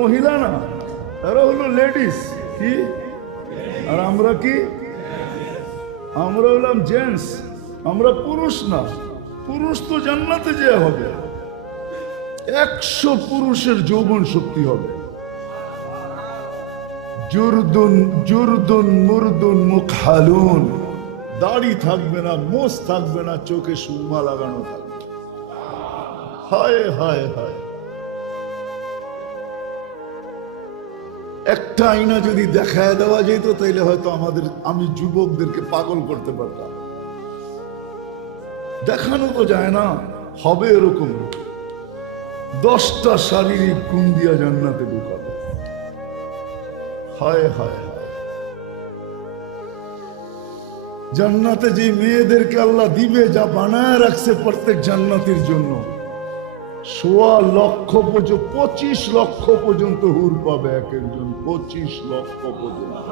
মহিলা না, তারা হলো লেডিস। কি? আর আমরা কি? আমরা হলাম জেন্টস, আমরা পুরুষ না। পুরুষ তো জান্নাতে যে হবে, 100 পুরুষের যৌবন শক্তি হবে। জুরদুন জুরদুন মুরদুন মুখালুন, দাড়ি থাকবে না, মোষ থাকবে না, চোখে সুরমা লাগানো থাকবে। হায় হায় হায়, একটা আয়না যদি দেখায় দেওয়া যেত তাইলে হয়তো আমি যুবকদেরকে পাগল করতে পারতাম। দেখানো তো যায় না, হবে এরকম 10টা শারীরিক গুণ দিয়া জান্নাতে ঢুকাবে। হায় হায় হায়, জান্নাতে যে মেয়েদেরকে আল্লাহ দিবে, যা বানায় রাখছে প্রত্যেক জান্নাতের জন্য, 25 লক্ষ পর্যন্ত হুর পাবে এক একজন। 25 লক্ষ পর্যন্ত।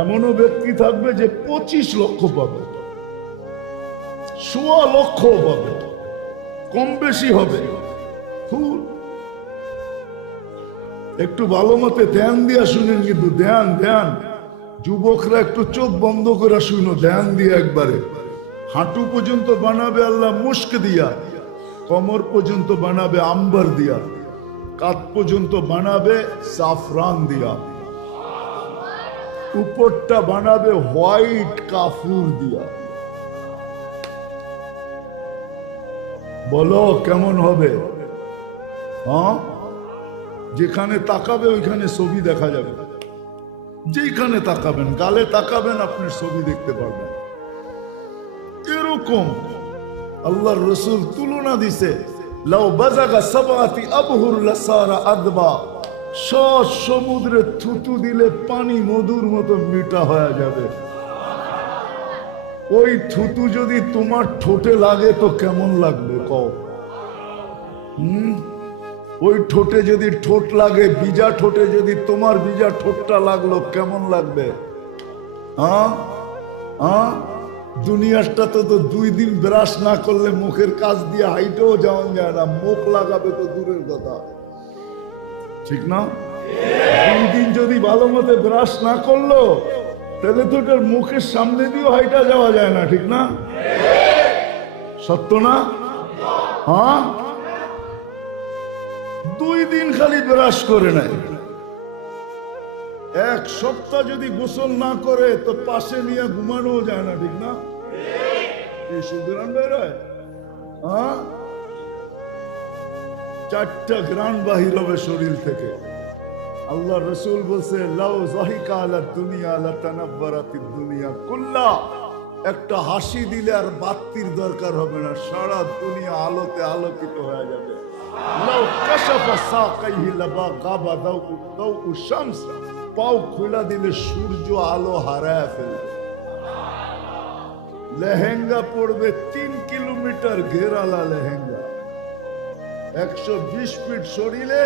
এমনও ব্যক্তি থাকবে যে 25 লক্ষ পাবে, 1.25 লক্ষ পাবে, কম বেশি হবে। হুর একটু ভালো মতে ধ্যান দিয়া শুনেন, কিন্তু ধ্যান ধ্যান যুবকরা একটু চোখ বন্ধ করে শুনো, ধ্যান দিয়ে একবারে। হাঁটু পর্যন্ত বানাবে আল্লাহ মুস্ক দিয়া, কমর পর্যন্ত বানাবে আম্বার দিয়া, কাঁধ পর্যন্ত বানাবে সাফরান দিয়া, উপরটা বানাবে হোয়াইট কাফুর দিয়া। বলো কেমন হবে? হ্যাঁ, যেখানে তাকাবে ওইখানে ছবি দেখা যাবে। যেখানে তাকাবেন, গালে তাকাবেন, আপনি ছবি দেখতে পারবেন। এরকম আল্লাহর রাসূল তুলনা দিছে, লাউ বাজাগা সাবাতি আবহুর লাসারা আদবা, সমুদ্রে থুতু দিলে পানি মধুর মতো মিঠা হয়ে যাবে। ওই থুতু যদি তোমার ঠোঁটে লাগে তো কেমন লাগবে কও? ওই ঠোঁটে যদি ঠোঁট লাগে, ভিজা ঠোঁটে যদি তোমার ভিজা ঠোঁটটা লাগলো, কেমন লাগবে? দুনিয়াটা তো 2 দিন ব্রাশ না করলে মুখের কাজ দিয়ে হাইটেও যাওয়া যায় না, মুখ লাগাবে তো দূরের কথা, ঠিক না? 2 দিন যদি ভালো মতো ব্রাশ না করলো, তাহলে তো ওটার মুখের সামনে দিয়েও হাইটা যাওয়া যায় না, ঠিক না? সত্য না? হ্যাঁ, 2 দিন খালি ব্রাশ করে নাই, 1 সপ্তাহ যদি গোসল না করে তো পাশে নিয়ে ঘুমানো যায় না, ঠিক না? এই সুতরাং বেরোয়, 4টা গ্রান বাহির হবে শরীর থেকে। আল্লাহ রাসূল বলছে, লাউ যাহিকা আলা দুনিয়া লাতানাব্বারাতিদ দুনিয়া কুল্লা, একটা হাসি দিলে আর বাতির দরকার হবে না, সারা দুনিয়া আলোতে আলোকিত হয়ে যাবে। লাউ কাশাফা সাকাইহি লাবা গাবা দাউ শামস, পাও খোলা দিলে সূর্য আলো হারায় ফেলবে। লেহেঙ্গা পড়বে 3 কিলোমিটার ঘেরালা লেহেঙ্গা, 120 ফিট শরীরে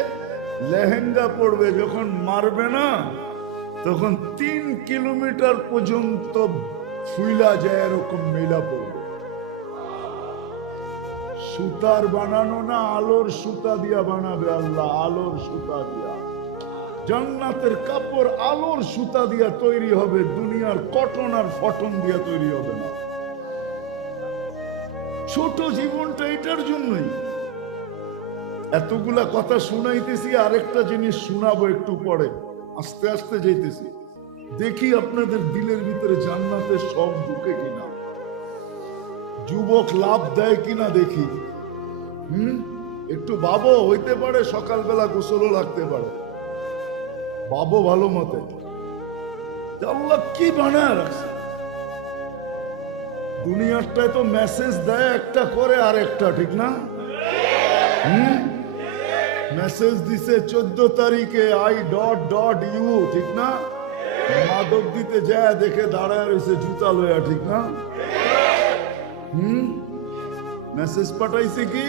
লেহেঙ্গা পড়বে, যখন মারবে না তখন 3 কিলোমিটার পর্যন্ত ফুইলা যায়, এরকম মেলা পড়বে। সুতার বানানো না, আলোর সুতা দিয়া বানাবে আল্লাহ, আলোর সুতা দিয়া। জান্নাতের কাপড় আলোর সুতা দিয়া তৈরি হবে, দুনিয়ার কটন আর ফটন দিয়া তৈরি হবে না। ছোট জীবনটা এটার জন্যই। এতগুলা কথা শুনাইতেছি, আরেকটা জিনিস শোনাবো একটু পরে, আস্তে আস্তে যাইতেছি। দেখি আপনাদের দিলের ভিতরে জান্নাতের সব ঢুকে কিনা, যুবক লাভ দেয় কিনা দেখি। একটু ভাবো, হইতে পারে সকালবেলা গোসলও লাগতে পারে, ভাবো ভালো মতে আল্লাহ কি বানায় রাখছে। দুনিয়াটায় তো মেসেজ দেয় একটা করে আর একটা, ঠিক না? মেসেজ দিছে 14 তারিখে I.U, ঠিক না? মাদক দিতে যায় দেখে দাঁড়ায় রয়েছে জুতা লয়া, ঠিক না? মেসেজ পাঠাইছে কি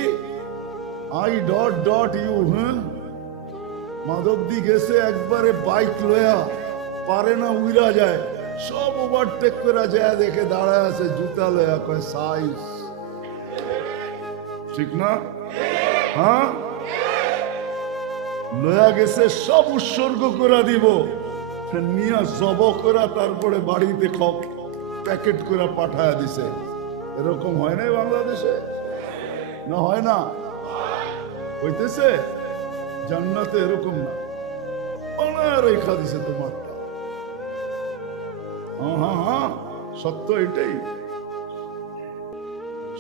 I.U, মাদক দি গেছে একবারে বাইক লয়া, পারে না, উইরা যায়, সব ওভারটেক করে যায় দেখে দাঁড়ায় আছে জুতা লয়া, কয় সাইজ, ঠিক না? হ্যাঁ, লয়া গেছে সব উৎসর্গ করে দিব, নিয়ে জব করে তারপরে বাড়িতে প্যাকেট করে পাঠায় দিছে। এরকম হয় নাই বাংলাদেশে? না হয় না? হইতেছে? জান্নাতে এরকম না, বানায় রেখা দিছে তোমারটা। হ্যাঁ হ্যাঁ হ্যাঁ, সত্য এটাই,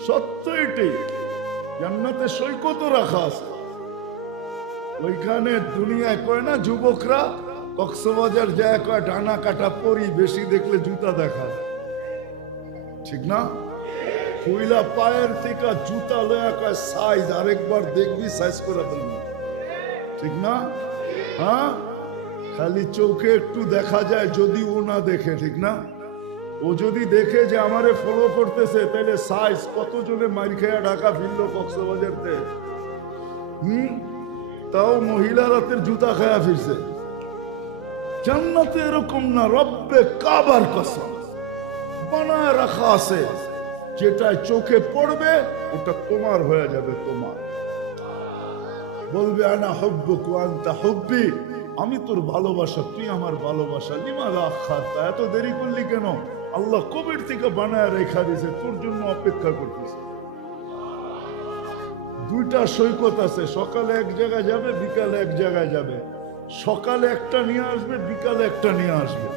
সত্য এটাই। জান্নাতে সৈকত রাখা আছে। ওইখানে দুনিয়ায় কয় না যুবকরা কক্সবাজার যায় কয় ডানা কাটা পরি, বেশি দেখলে জুতা দেখা, ঠিক না? কইলা পায়ের থেকে জুতা লয়া কয় সাইজ, আরেকবার দেখবি সাইজ করে ফেলবি, ঠিক না? হ্যাঁ, খালি চোখে একটু দেখা যায়, যদি ও না দেখে, ঠিক না? ও যদি দেখে যে আমারে ফলো করতেছে, তাহলে সাইজ কতজনে মার খেয়া ঢাকা ফিরলো কক্সবাজারতে। তাও মহিলা রাতের জুতা খায়া ফিরছে। জান্নাতে এরকম না, রব্বে কাবার কসম বানায় রাখা আছে, যেটা চোখে পড়বে ওটা তোমার হয়ে যাবে। তোমার বলবে আনা হুব্বুক ওয়া আনতা হুব্বি, আমি তোর ভালোবাসা, তুই আমার ভালোবাসা। লিমাযা আখারতা, এত দেরি করলি কেন? আল্লাহ কবির থেকে বানায় রেখা দিয়েছে, তোর জন্য অপেক্ষা করতেছে। দুইটা সৈকত আছে, সকালে এক জায়গায় যাবে, বিকালে এক জায়গায় যাবে। সকালে একটা নিয়ে আসবে, বিকালে একটা নিয়ে আসবে।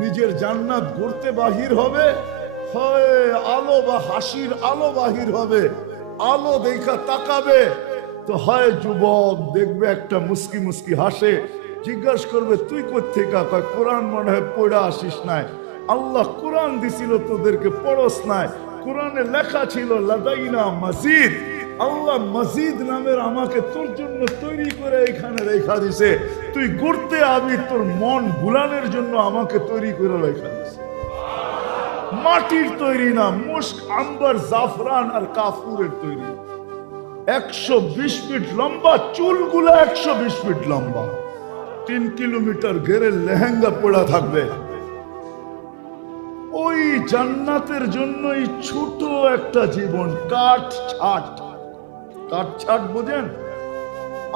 নিজের জান্নাত গড়তে বাহির হবে, হয় আলো বা হাসির আলো বাহির হবে, আলো দেখা তাকাবে তো হয় যুবক দেখবে একটা মুস্কি মুস্কি হাসে, জিজ্ঞাসা করবে তুই কোত্থেকে? কয় কোরআন মনে হয় পড়া আসিস নাই, আল্লাহ কোরআন দিছিল তোদেরকে পড়স নাই, কোরআনে লেখা ছিল লাদাইনা মসজিদ, আল্লাহ মসজিদ নামের আমাকে তোর জন্য তৈরি করে এখানে রেখা দিছে, তুই ঘুরতে আবি, তোর মন ভুলানোর জন্য আমাকে তৈরি করে রেখা দিছে। মাটির তৈরি না, মুস্ক, আম্বার, জাফরান আর কাফুরের তৈরি। 120 ফিট লম্বা, চুলগুলো 120 ফিট লম্বা, 3 কিলোমিটার ঘেরে লেহেঙ্গা পড়া থাকবে। ওই জান্নাতের জন্যই ছোট একটা জীবন, কাঠ ছাট। কাঠ ছাট বোঝেন?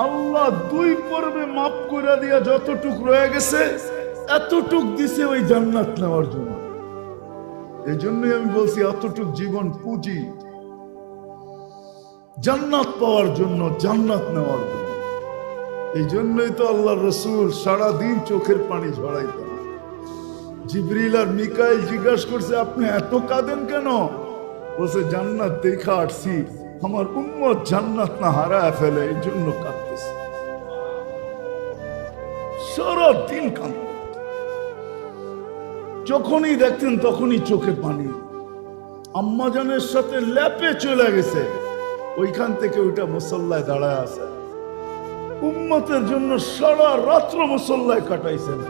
আল্লাহ 2 পর্বে মাফ করে দিয়া যতটুক রয়ে গেছে এতটুক দিছে ওই জান্নাত নেওয়ার জন্য। এই জন্যই আমি বলছি এতটুক জীবন পুঁজি জান্নাত পাওয়ার জন্য, জান্নাত নেওয়ার জন্য। এই জন্যই তো আল্লাহ রসুল সারাদিন চোখের পানি ঝরাইতেন। জিবরিল আর মিকাইল জিজ্ঞাসা করছে আপনি এত কাঁদেন কেন? বলছে জান্নাত দেখা আসছি, আমার উম্মত জান্নাত না হারায় ফেলে, এই জন্য কাঁদতেছে। সারাদিন কাঁদ, যখনই দেখতেন তখনই চোখে পানি। আম্মাজানের সাথে ল্যাপে চলে গেছে, ওইখান থেকে ওইটা মুসল্লায় দাঁড়ায় আছে। উম্মতের জন্য সারা রাত্র মুসল্লায় কাটাইছেন,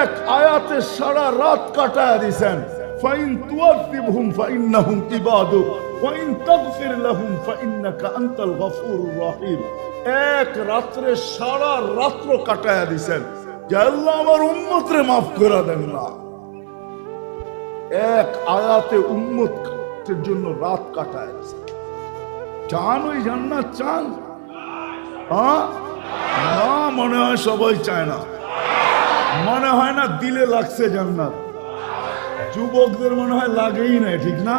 এক আয়াতে সারা রাত কাটায় দিয়েছেন। ফাইন তুআযিবহুম ফাইন্নাহুম ইবাদুক ওয়া ইন তাগফির লাহুম ফাইন্নাকা আনতাল গফুরুর রহিম। এক রাত্রে সারা রাত্র কাটায় দিয়েছেন যে আল্লাহ আমার উম্মতরে maaf করে দেন না। এক আয়াতে উম্মতের জন্য রাত কাটায় দিয়েছেন। চান ওই জান্নাত? চান? হ্যাঁ না, মনে হয় সবাই চায় না, মনে হয় না দিলে লাগছে জান্নাত। যুবকদের মনে হয় লাগেই নাই, ঠিক না?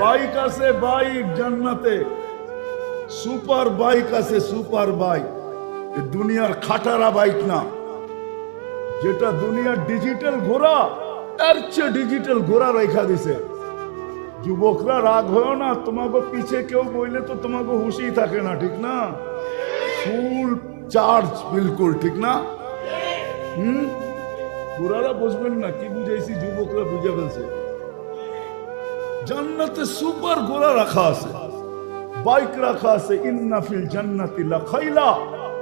বাইক আছে, বাইক জান্নাতে, সুপার বাইক আছে, সুপার বাইক। দুনিয়ার খাটারা বাইক না, যেটা দুনিয়ার ডিজিটাল ঘোড়া, এর চেয়ে ডিজিটাল ঘোড়া রেখা দিছে। যুবকরা রাগ হয় না, তোমাকে পিছে কেউ বইলে তো তোমাকে হুশি থাকে না, ঠিক না? ফুল চার্জ বিলকুল, ঠিক না? বুড়ারা বুঝবেন না কি বুঝাইছি, যুবকরা বুঝে ফেলছে। জান্নাতে সুপার ঘোড়া রাখা আছে, বাইক রাখা আছে। ইন্না ফিল জান্নাতি লাখাইলা,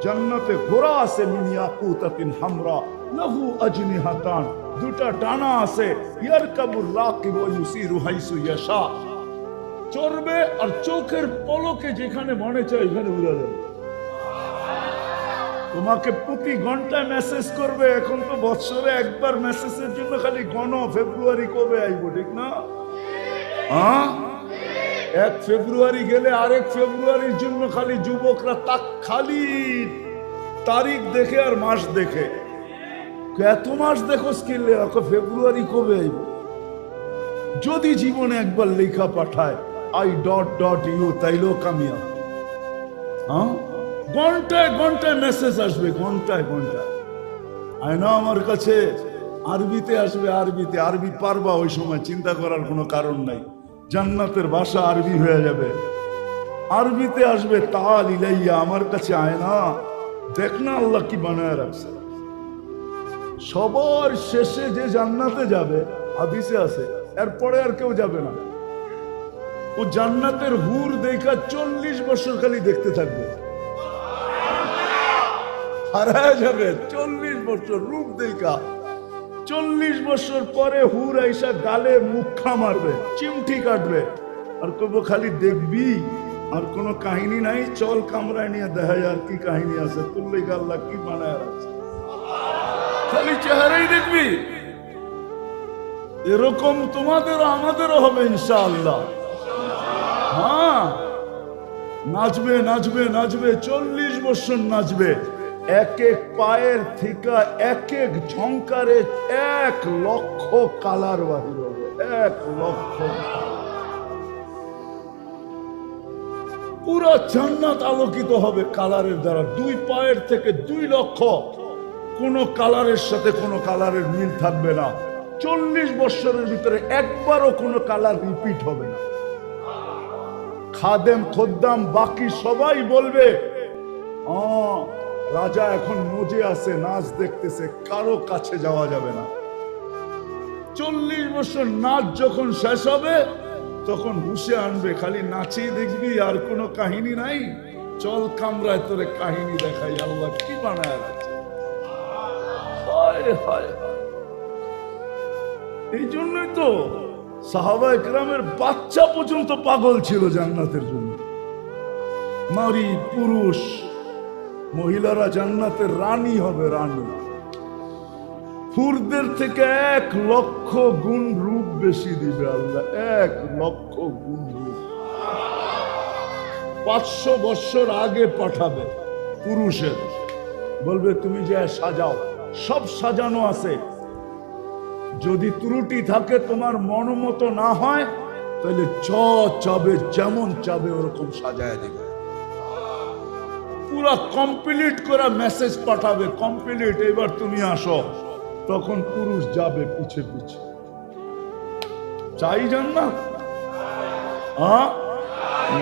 জান্নাতে ঘোড়া আছে। মিন ইয়াকুতাতিন হামরা লাহু আজনিহাতান, দুটা ডানা আছে। ইয়ারকাবুর রাকিব ওয়া ইউসিরু হাইসু ইয়াশা, চড়বে আর চোখের পলকে যেখানে মনে চায় ওখানে উড়ে যাবে। তোমাকে প্রতি ঘন্টায় মেসেজ করবে। এখন তো বছরে একবার মেসেজের জন্য খালি ফেব্রুয়ারি কবে আইব, ঠিক না? 1 ফেব্রুয়ারি গেলে আরেক ফেব্রুয়ারির জন্য খালি যুবকরা তাক খালি তারিখ দেখে আর মাস দেখে। এত মাস দেখো স্কিলে ফেব্রুয়ারি কবে আইব? যদি জীবনে একবার লেখা পাঠায় আই ডট ডট ইউ, তাইলেও কামিয়া। হ্যাঁ, ঘন্টায় ঘন্টায় মেসেজ আসবে, ঘন্টায় ঘন্টায়। আয়না আমার কাছে আরবিতে আসবে, আরবিতে। আরবি পারবা ওই সময়, চিন্তা করার কোনো কারণ নাই। জান্নাতের ভাষা আরবি হয়ে যাবে, আরবিতে আসবে। তাল ইলাইয়া, আমার কাছে আয়না দেখ না আল্লাহ কি বানায় রাখছে। সবার শেষে যে জান্নাতে যাবে, হাদিসে আছে, এরপরে আর কেউ যাবে না। ও জান্নাতের হুর দেখা 40 বছর খালি দেখতে থাকবে, হারায় যাবে। 40 বছর রূপ দেখা, 40 বছর পরে হুর আইসা গালে মুখা মারবে, চিমটি কাটবে, আর কবো খালি দেখবি, আর কোনো কাহিনী নাই। চল কামরায় নিয়ে দেখা আর কি কাহিনী আছে, তুললে আল্লাহ কি বানায় রাখছে, খালি চেহারাই দেখবি। এরকম তোমাদেরও আমাদেরও হবে ইনশাআল্লাহ। হ্যাঁ, নাচবে নাচবে নাচবে, 40 বছর নাচবে। এক এক পায়ের থিকা এক এক ঝংকারে 1 লক্ষ কালার বাহির হবে, 1 লক্ষ। পুরো জান্নাত আলোকিত হবে কালারের দ্বারা। 2 পায়ের থেকে 2 লক্ষ, কোন কালারের সাথে কোনো কালারের মিল থাকবে না। 40 বছরের ভিতরে একবারও কোনো কালার রিপিট হবে না। খাদেম খোদ্দাম বাকি সবাই বলবে রাজা এখন মজে আছে, নাচ দেখতেছে, কারো কাছে যাওয়া যাবে না। 40 বছর নাচ যখন শেষ হবে তখন হুশে আনবে, খালি নাচেই দেখবি, আর কোনো কাহিনী নাই। চল কামরায় তোরে কাহিনী দেখাই, আল্লাহ কি বানায় রাখছে। এই জন্যই তো সাহাবা একরামের বাচ্চা পর্যন্ত পাগল ছিল জান্নাতের জন্য। নারী পুরুষ মহিলারা জান্নাতের রানী হবে, রানী। হুরদের থেকে 1 লক্ষ গুণ রূপ বেশি দিবে আল্লাহ, 1 লক্ষ গুণ রূপ। 500 বছর আগে পাঠাবে পুরুষের, বলবে তুমি যে সাজাও, সব সাজানো আছে। যদি ত্রুটি থাকে, তোমার মন মতো না হয়, তাহলে চাবে, যেমন চাবে ওরকম সাজায় দিবে। পুরা কমপ্লিট করে মেসেজ পাঠাবে, কমপ্লিট, এবার তুমি আসো। তখন পুরুষ যাবে পিছে পিছে। চাই জান্নাত?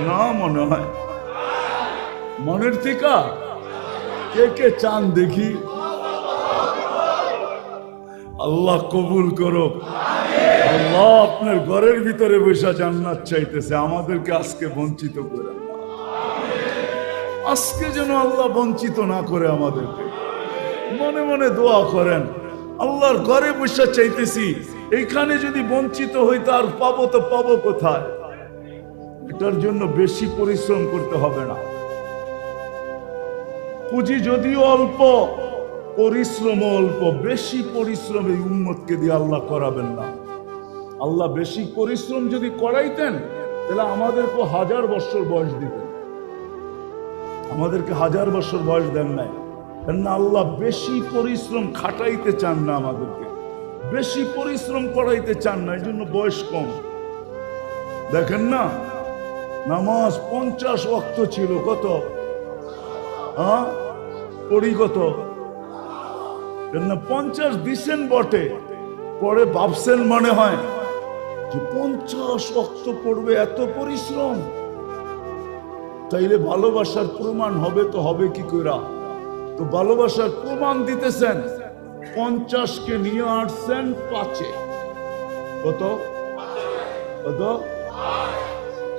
না মনে হয়। মনের থিকা কে কে চান দেখি? আল্লাহ কবুল করো। আল্লাহ আপনার ঘরের ভিতরে বসে জান্নাত চাইতেছে, আমাদেরকে আজকে বঞ্চিত করে, আজকে যেন আল্লাহ বঞ্চিত না করে আমাদেরকে। মনে মনে দোয়া করেন, আল্লাহর ঘরে বসে চাইতেছি, এইখানে যদি বঞ্চিত হই তার পাবো তো পাবো কোথায়? এটার জন্য বেশি পরিশ্রম করতে হবে না। পুঁজি যদিও অল্প, পরিশ্রম অল্প। বেশি পরিশ্রম এই উম্মতকে দিয়ে আল্লাহ করাবেন না। আল্লাহ বেশি পরিশ্রম যদি করাইতেন, তাহলে আমাদেরকে 1000 বছর বয়স দিতেন। আমাদেরকে 1000 বছর বয়স দেন নাই, কেননা আল্লাহ বেশি পরিশ্রম খাটাইতে চান না, আমাদেরকে বেশি পরিশ্রম করাইতে চান না, এই জন্য বয়স কম। দেখেন না, নামাজ 50 ওয়াক্ত ছিল, কত পড়ি কত? কেননা 50 দিছেন বটে, পরে ভাবছেন মনে হয় যে 50 ওয়াক্ত পড়বে, এত পরিশ্রম, তাইলে ভালোবাসার প্রমাণ হবে তো হবে কি কইরা? তো ভালোবাসার প্রমাণ দিতেছেন, 50কে নিয়ে আসছেন 5-এ। কত কত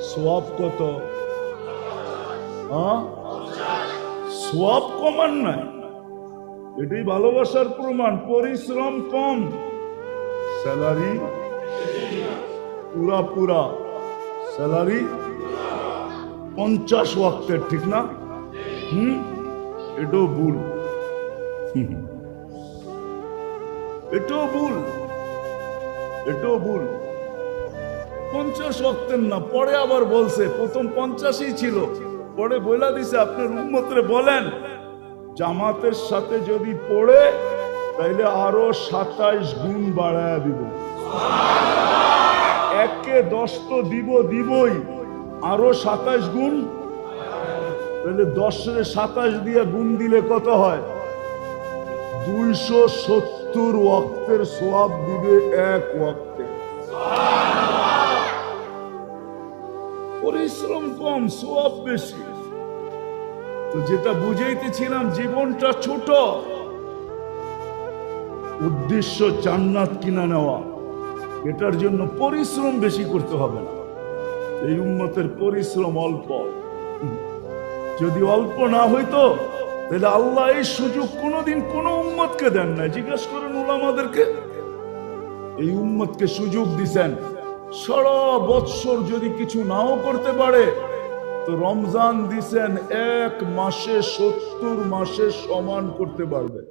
সওয়াব কত? সওয়াব কমান নাই, এটাই ভালোবাসার প্রমাণ। পরিশ্রম কম, স্যালারি পুরা পুরা, স্যালারি 50 ওয়াক্তের, ঠিক না? এটাও ভুল, এটাও ভুল, এটাও ভুল। 50 ওয়াক্তের না, পরে আবার বলছে প্রথম 50ই ছিল, পরে বইলা দিছে আপনার উম্মতরে বলেন জামাতের সাথে যদি পড়ে তাইলে আরো 27 গুণ বাড়ায়া দিব। একে 10 তো দিবই, আরো 27 গুণ। তাহলে 10 রে 27 দিয়ে গুণ দিলে কত হয়? 270 ওয়াক্তের সওয়াব দিবে এক ওয়াক্তে। পরিশ্রম কম, সওয়াব বেশি। তো যেটা বুঝাইতেছিলাম, জীবনটা ছোট, উদ্দেশ্য জান্নাত কিনা নেওয়া, এটার জন্য পরিশ্রম বেশি করতে হবে না। এই উম্মতের পরিশ্রম অল্প। যদি অল্প না হইতো তাহলে আল্লাহ এই সুযোগ কোনোদিন কোন উম্মতকে দেন না। জিজ্ঞেস করেন উলামাদেরকে, এই উম্মতকে সুযোগ দিছেন সারা বৎসর যদি কিছু নাও করতে পারে তো রমজান দিছেন এক মাসে 70 মাসে সমান করতে পারবে।